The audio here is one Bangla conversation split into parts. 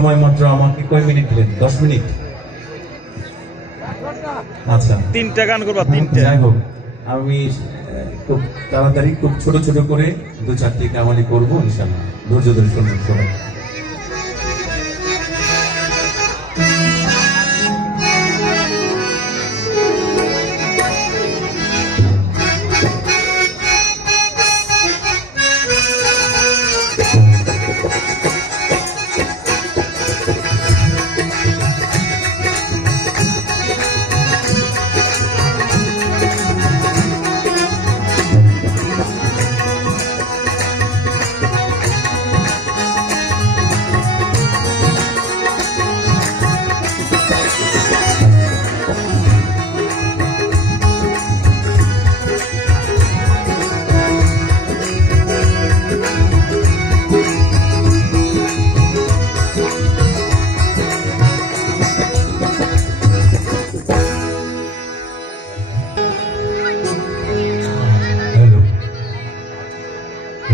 সময় মাত্র আমাকে কয় মিনিট দিলেন? 10 মিনিট। আচ্ছা, 3টা গান করবা? 3টে। যাই হোক, আমি খুব তাড়াতাড়ি খুব ছোট ছোট করে 2-4টি কামালি করবো ইনশাআল্লাহ। ধৈর্য ধরে শুনুন সবাই।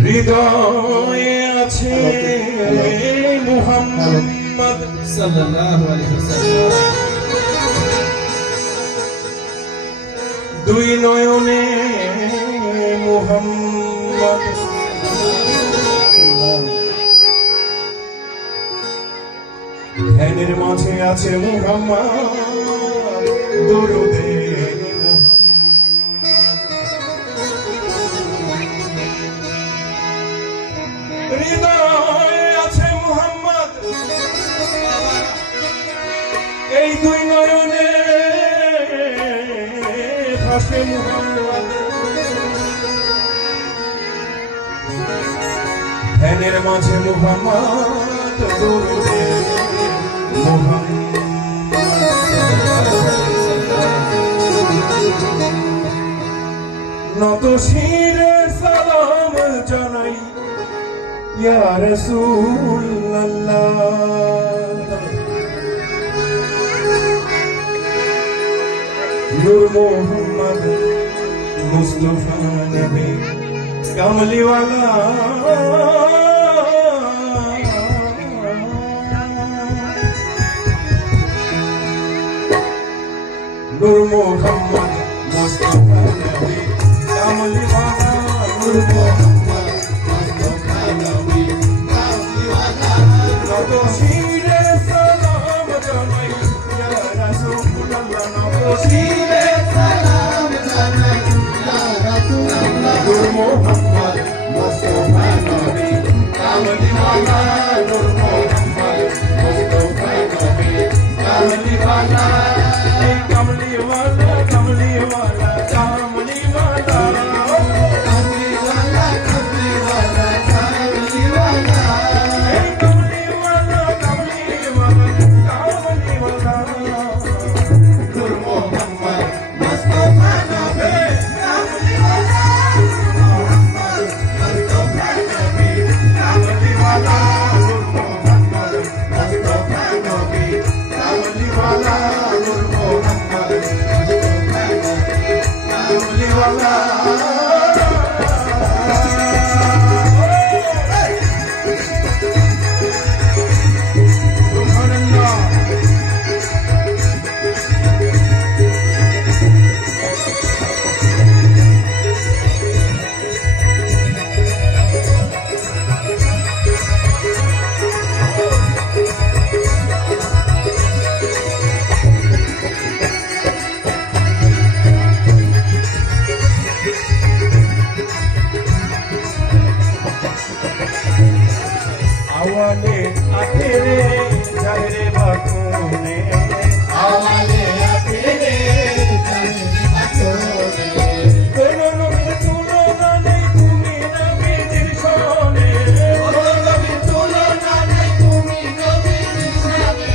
হৃদয়ে আছে মুহাম্মদ সাল্লাল্লাহু আলাইহি ওয়াসাল্লাম, দুই নয়নে মুহাম্মদ, ধ্যানের মাঝে আছে মুহাম্মদ, দরুদে হৃদয়ে আছে মুহাম্মদ, এই দুই নয়নে ভাসে মুহাম্মদ, ধ্যানের মাঝে মুহাম্মদ, দরুদে মুহাম্মদ। নত শিরে সালাম জানাই ইয়া রাসূলুল্লাহ, নূর মুহাম্মদ মুস্তাফা নবী কামলি ওয়ালা, নূর মুহাম্মদ মুস্তাফা নবী কামলি ওয়ালা, নূর মুহাম্মদ মুস্তাফা নবী কামলি ওয়ালা, নত শিরে সালাম জানাই ইয়া রাসূলুল্লাহ, নত শিরে সালাম জানাই ইয়া রাসূলুল্লাহ, নূর মুহাম্মদ মুস্তাফা নবী কামলি ওয়ালা, নূর মুহাম্মদ মুস্তাফা নবী কামলি ওয়ালা, এই কামলি ওয়ালা, কামলি ওয়ালা, কামলি ওয়ালা, কামলি ওয়ালা, কামলি ওয়ালা, কামলি ওয়ালা, এই কামলি ওয়ালা, কামলি ওয়ালা, কামলি ওয়ালা, নূর মুহাম্মদ মুস্তাফা নবী কামলি ওয়ালা, নূর মুহাম্মদ মুস্তাফা নবী কামলি ওয়ালা, নূর মুহাম্মদ মুস্তাফা নবী কামলি ওয়ালা, নূর মুহাম্মদ মুস্তাফা নবী কামলি ওয়ালা। আওয়ালে আখেরে জাহেরে বাকুনে, আওয়ালে আখেরে জাহেরে বাকুনে, কোন নবীর তুলনা নেই তুমি নবীর শানে, কোন নবীর তুলনা নেই তুমি নবীর শানে,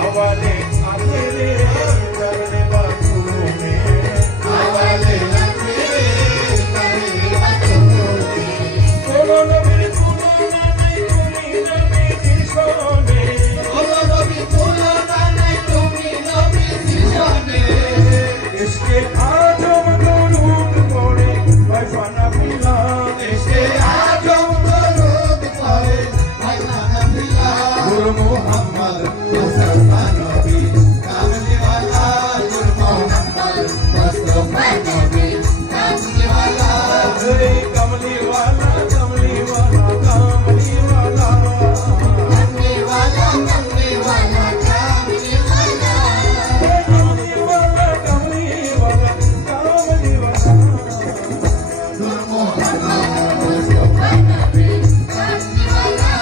আওয়ালে আখেরে জাহেরে বাকুনে, আওয়ালে আখেরে জাহেরে বাকুনে, কোন নবীর তুলনা নেই তুমি নবীর শানে, কোন নবীর তুলনা মোহাম্মদ মুস্তাফা নবী কামলিওয়ালা নূর মোহাম্মদ মুস্তাফা নবী কামলিওয়ালা হে কামলিওয়ালা কামলিওয়ালা কামলিওয়ালা কামলিওয়ালা কামলিওয়ালা কামলিওয়ালা হে কামলিওয়ালা কামলিওয়ালা কামলিওয়ালা নূর মোহাম্মদ মুস্তাফা নবী কামলিওয়ালা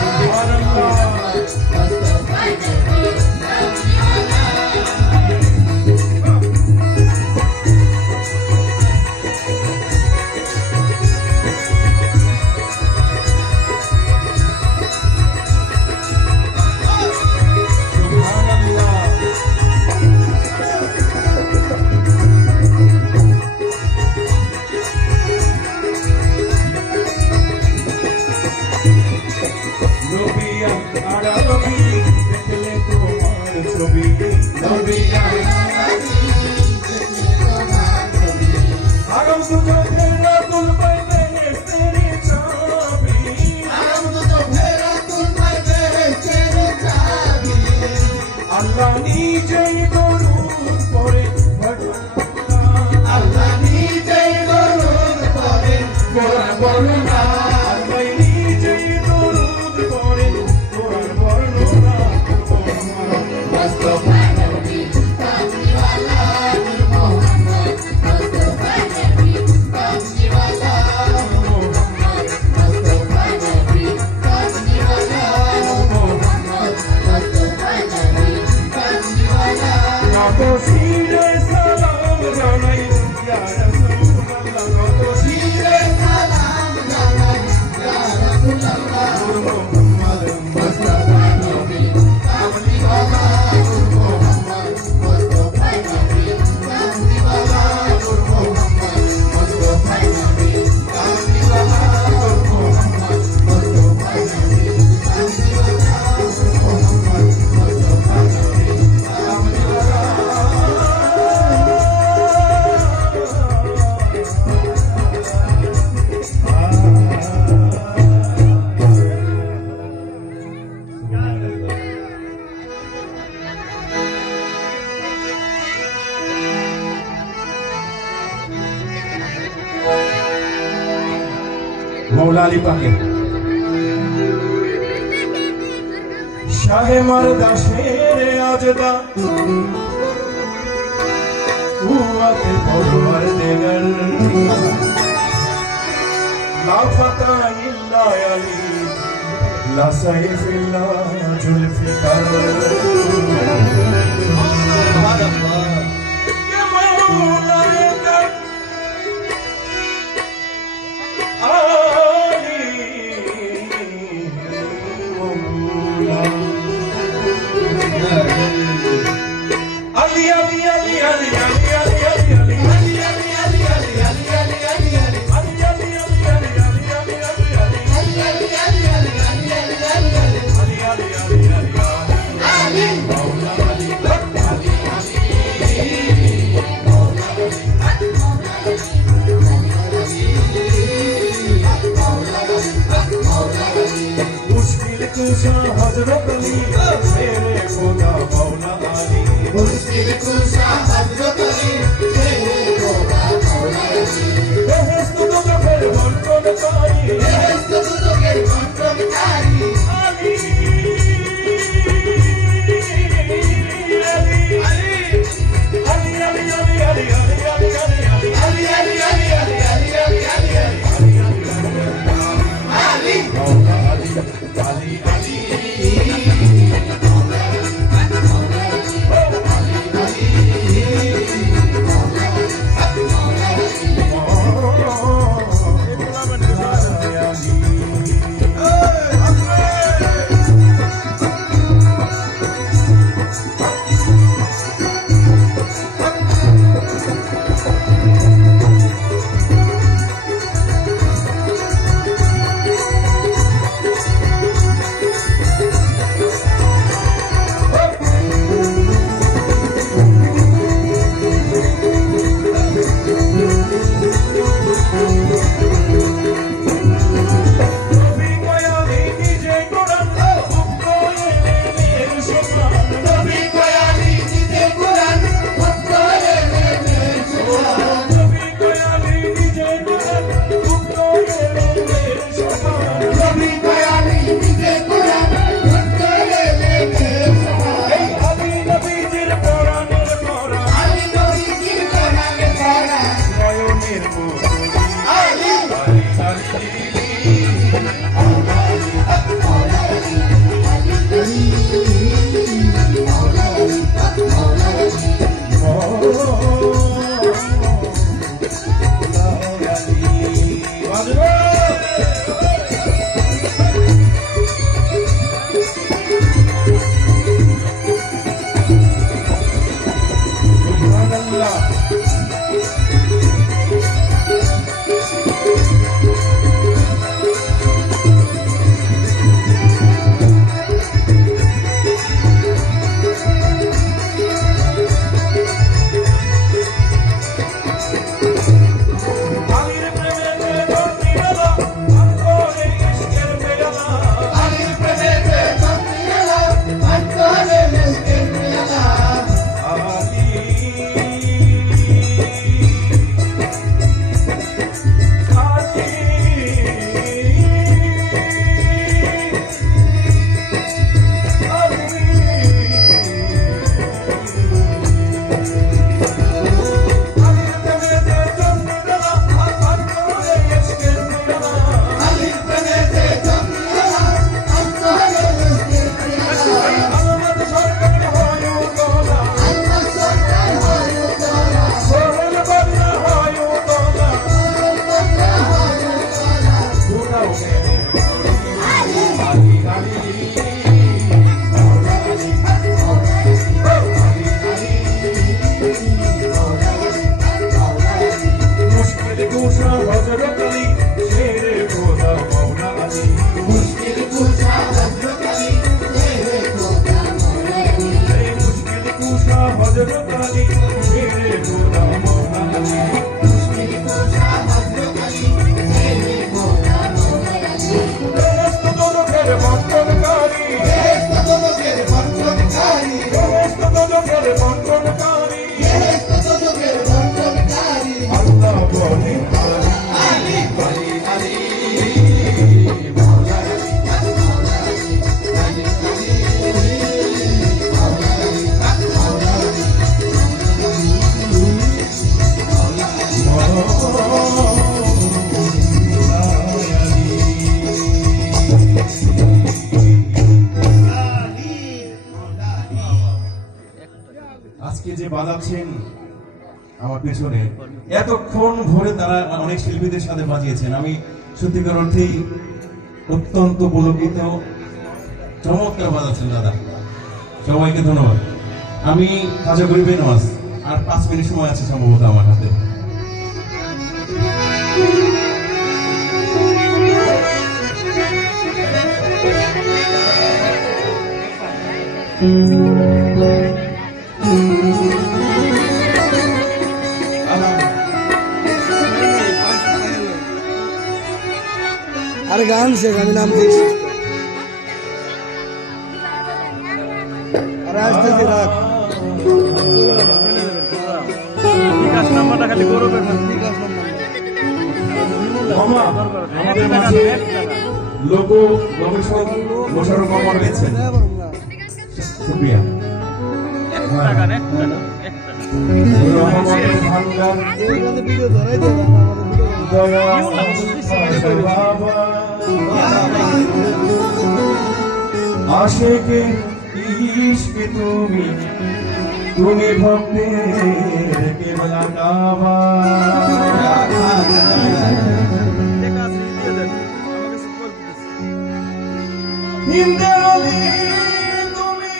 मौला अली पाके शाहे मर्दा शेर आजदा कुव्वत परवरदिगर ला फता इल्ला अली ला सैफ इल्ला जुल्फिकार सुभान अल्लाह या मौला हजरत अली मेरे खुदा मौला अली मुश्किल कुशा हजरत अली मेरे खुदा मौला अली बेहस्त तो फिर बंटनकारी बेहस्त तो फिर बंटनकारी अली আজকে যে বাজাচ্ছেন আমার পেছনে, এতক্ষণ ধরে তারা অনেক শিল্পীদের সাথে বাজিয়েছেন। আমি সত্যিকার অর্থেই অত্যন্ত পুলকিত, চমৎকার বাজাচ্ছেন দাদা, সবাইকে ধন্যবাদ। আমি কাজা করিবে নওয়াজ, আর 5 মিনিট সময় আছে সম্ভবত আমার হাতে। अरे गान से गाने नाम देख अरे आज तक रात বিকাশ নাম্বারটা খালি গৌরবের না। विकास नंबर মামা, আমাদের মাঝে লোক গবেষক মোশাররফ আমার রয়েছেন। শুকরিয়া। টাকা এক টাকা রহমান ভান্ডার, वीडियो धराई दे দয়া, আশেকে ইশকে তুমি, তুমি ভক্তের কেবলা কাবা। টাকা আছে দিয়ে দেন আমাকে সাপোর্ট দিতেছে। হিন্দের আলী তুমি,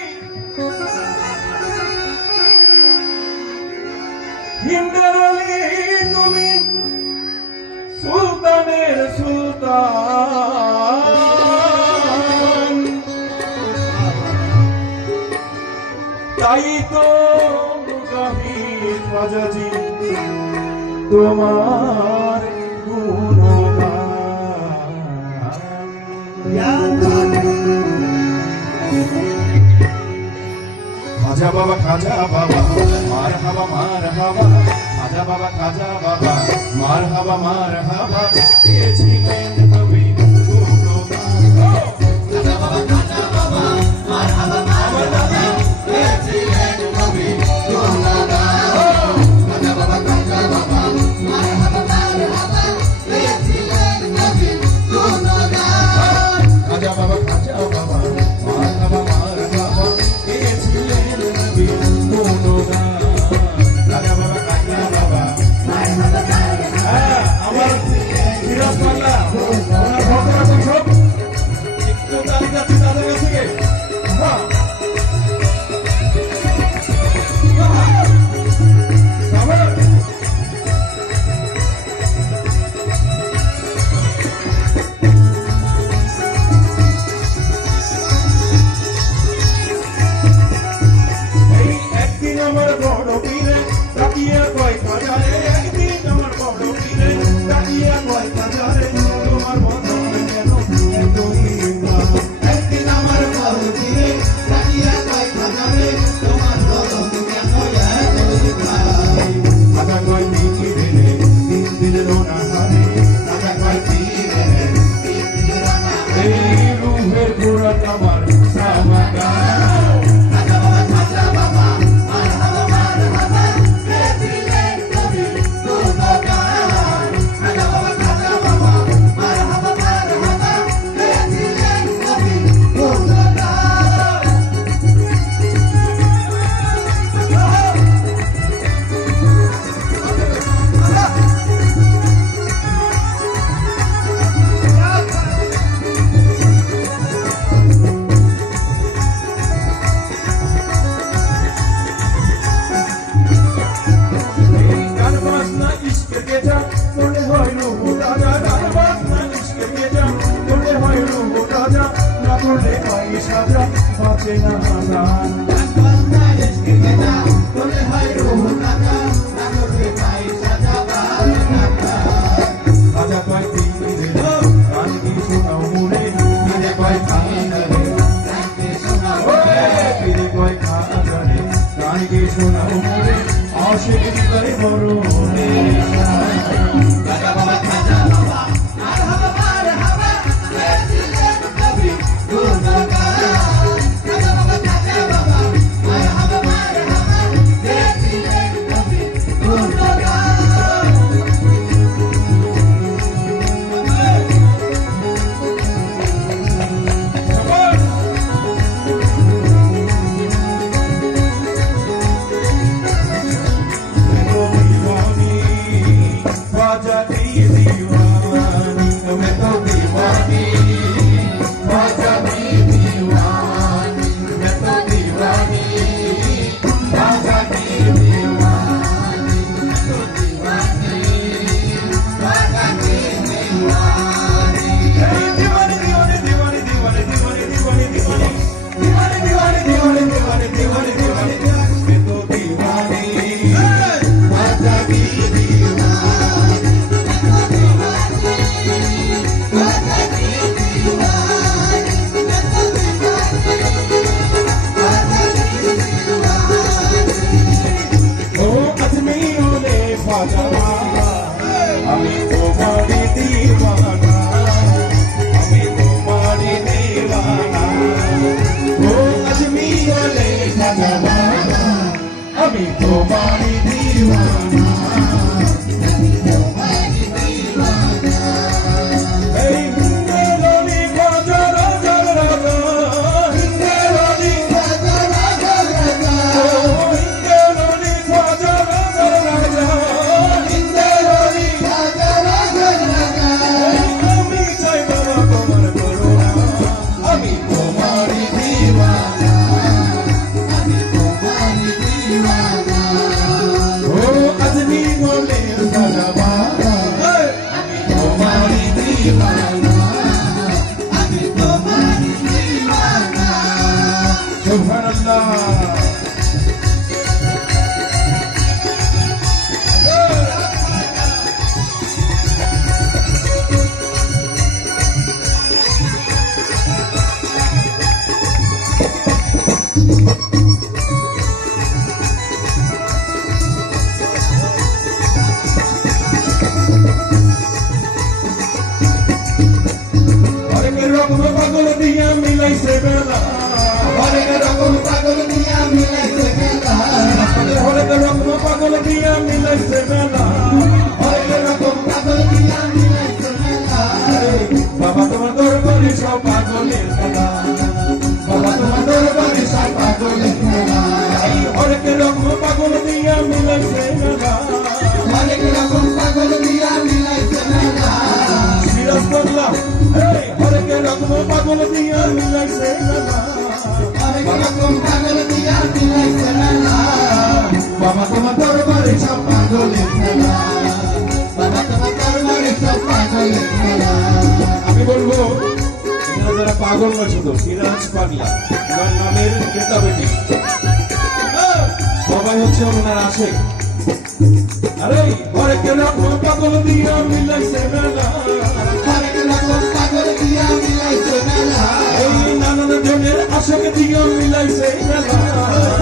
হিন্দের আলী তুমি, সুলতানের সুলতান, তাই তো খাজাজি তোমার গুণগান। খাজা বাবা, খাজা বাবা, মার হাবা, মার হাবা, খাজা বাবা, খাজা বাবা, মার হাবা, মার হাবা, গেছিলেন নবী গুণগান। খাজা বাবা খাজা বাবা মার হাবা মার হাবা গেছিলেন নবী গুণগান। খাজা বাবা খাজা বাবা মার হাবা মার হাবা গেছিলেন নবী গুণগান। খাজা বাবা, খাজা বাবা, মার হাবা, মার হাবা, গেছিলেন নবী গুণগান। খাজা বাবা, খাজা বাবা, মার হাবা মার হাবা আমার ফিরোজ বাংলা, ওনার ভক্তরা তো সব একটু দাঁড়িয়ে যাচ্ছে তাদের কাছে গিয়ে। হ্যাঁ। আবার এই একদিন আমার বড় পীরে তাকিয়া কয় খাজারে, একদিন আমার বড় পীরে তাকিয়া কয় খাজারে, তোমার বদন কেন এতই দাম? একদিন আমার বড় পীরে তাকিয়া কয় খাজারে তোমার বদন কেন এতই ভাই। খাজা কয় তিন দিনে, 3 দিনের অনাহারে, খাজা কয় পীরে তিন দিনের অনাহারে। এই রুহের ঘোড়াত আমার সামাগান। খাজা বাবা খাজা বাবা মার হাবা মার হাবা গেছিলেন নবী গুণগান। খাজা বাবা খাজা বাবা মার হাবা মার হাবা গেছিলেন নবী গুণগান। এই গান বাজনা ইশকের গেজা, মনে হয় রুহু রাজা। গান বাজনা ইশকের গেজা, মনে হয় রুহু রাজা। না করলে পাই সাজা, বাঁচে না গান। বান্দা ইশকে গেদা বলে হয় রূহ রাজা নাগরে পাই সাজা বান্দা। খাজা কয় তিন দিনের গান কি শোনাও মোরে, পীরে কয় খাজারে, গানকে শোনাও পীরে কয় খাজারে, গান কি শোনাও মোরে, আশিক হৃদয় বরণে। খাজা বাবা খাজা বাবা মার হাবা মার হাবা গেছিলেন নবী গুণগান। খাজা বাবা খাজা বাবা মার হাবা মার হাবা গেছিলেন নবী গুণগান। সবাই তোমারই দিওয়ানা এই হিন্দেরনি খাজা রাজা রাজা হিন্দেরনি খাজা রাজা রাজা হিন্দেরনি খাজা রাজা রাজা হিন্দেরনি খাজা রাজা রাজা আমি চাই বাবা তোমার করুণা আমি তোমারই দিওয়ানা ও আজমি বলে সালামা আমি তোমারই দিওয়ানা আমি তোমারই দিওয়ানা সুবহানাল্লাহ অনেক রকম পাগল দিয়া মিলাইছে বেলা অনেক রকম পাগল দিয়া মিলাইছে বেলা অনেক রকম পাগল দিয়া মিলাইছে বেলা অনেক রকম পাগল দিয়া মিলাইছে বেলা বাবা তোমার দরবারে সব পাগলের খেলা বাবা তোমার দরবারে সব পাগলের খেলা অনেক রকম পাগল দিয়া মিলাইছে বেলা অনেক রকম পাগল দিয়া মিলাইছে বেলা সিরাজ বাংলা এই অনেক রকম পাগল দিয়া মিলাইছে বেলা অনেক রকম পাগল দিয়া মিলাইছে বেলা বাবা তোমার দরবারে সব পাগলের খেলা বাবা তোমার দরবারে সব পাগলের খেলা আমি বলবো এখানে যারা পাগল না শুধু সিরাজ পাগলা তোমার নামের কেতাবেটি সবাই হচ্ছে ওনার আশেক আরে অনেক রকম পাগল দিয়া মিলাইছে বেলা অনেক রকম পাগল দিয়া মিলাইছে বেলা এই নানান জনের আশেক দিয়া মিলাইছে বেলা